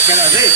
Agak lagi.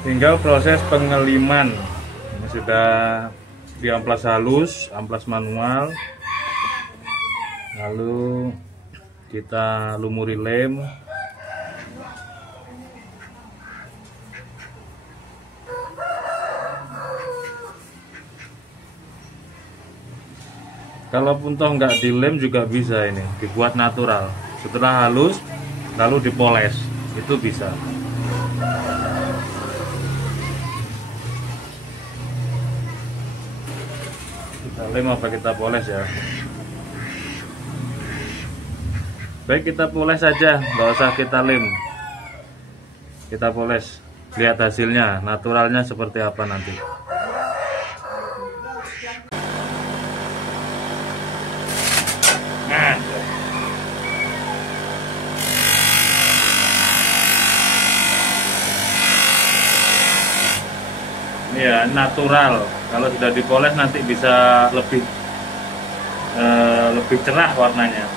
Tinggal proses pengeliman. Ini sudah diamplas halus, amplas manual. Lalu kita lumuri lem. Kalaupun toh nggak dilem juga bisa, ini dibuat natural. Setelah halus lalu dipoles, itu bisa. Kita lem apa kita poles ya? Baik, kita poles saja, nggak usah kita lem. Kita poles, lihat hasilnya, naturalnya seperti apa nanti. Ya, natural. Kalau sudah dipoles nanti bisa lebih cerah warnanya.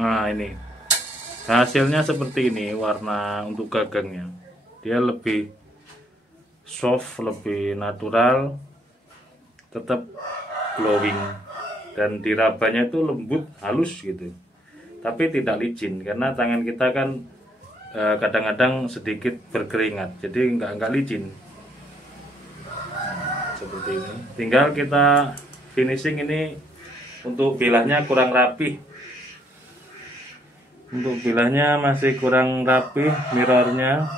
Nah ini hasilnya seperti ini, warna untuk gagangnya dia lebih soft, lebih natural, tetap glowing, dan dirabanya itu lembut, halus gitu, tapi tidak licin karena tangan kita kan kadang-kadang sedikit berkeringat, jadi nggak licin seperti ini. Tinggal kita finishing ini. Untuk bilahnya kurang rapi, masih kurang rapi mirrornya.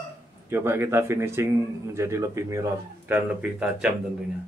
Coba kita finishing menjadi lebih mirror dan lebih tajam tentunya.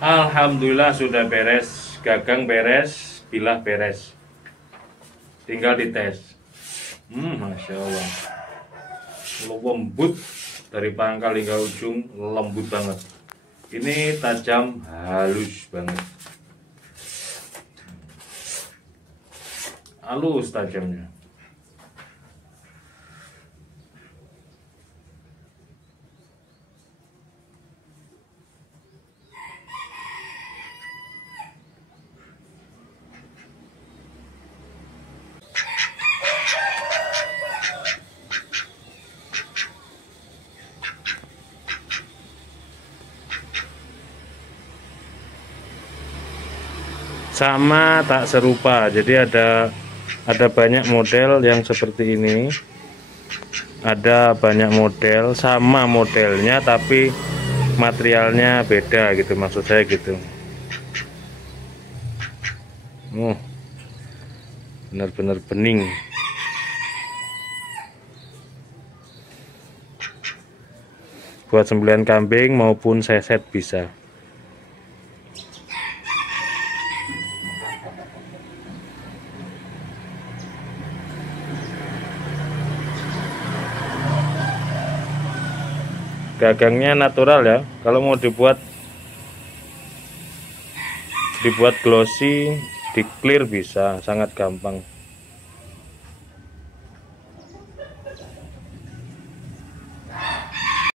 Alhamdulillah sudah beres, gagang beres, bilah beres, tinggal dites. Masya Allah, lembut dari pangkal hingga ujung, lembut banget. Ini tajam, halus banget, halus tajamnya. Sama tak serupa, jadi ada banyak model yang seperti ini, ada banyak model sama modelnya tapi materialnya beda gitu, maksud saya gitu. Benar-benar bening. Buat sembelihan kambing maupun seset bisa. Gagangnya natural ya. Kalau mau dibuat glossy, di clear bisa, sangat gampang.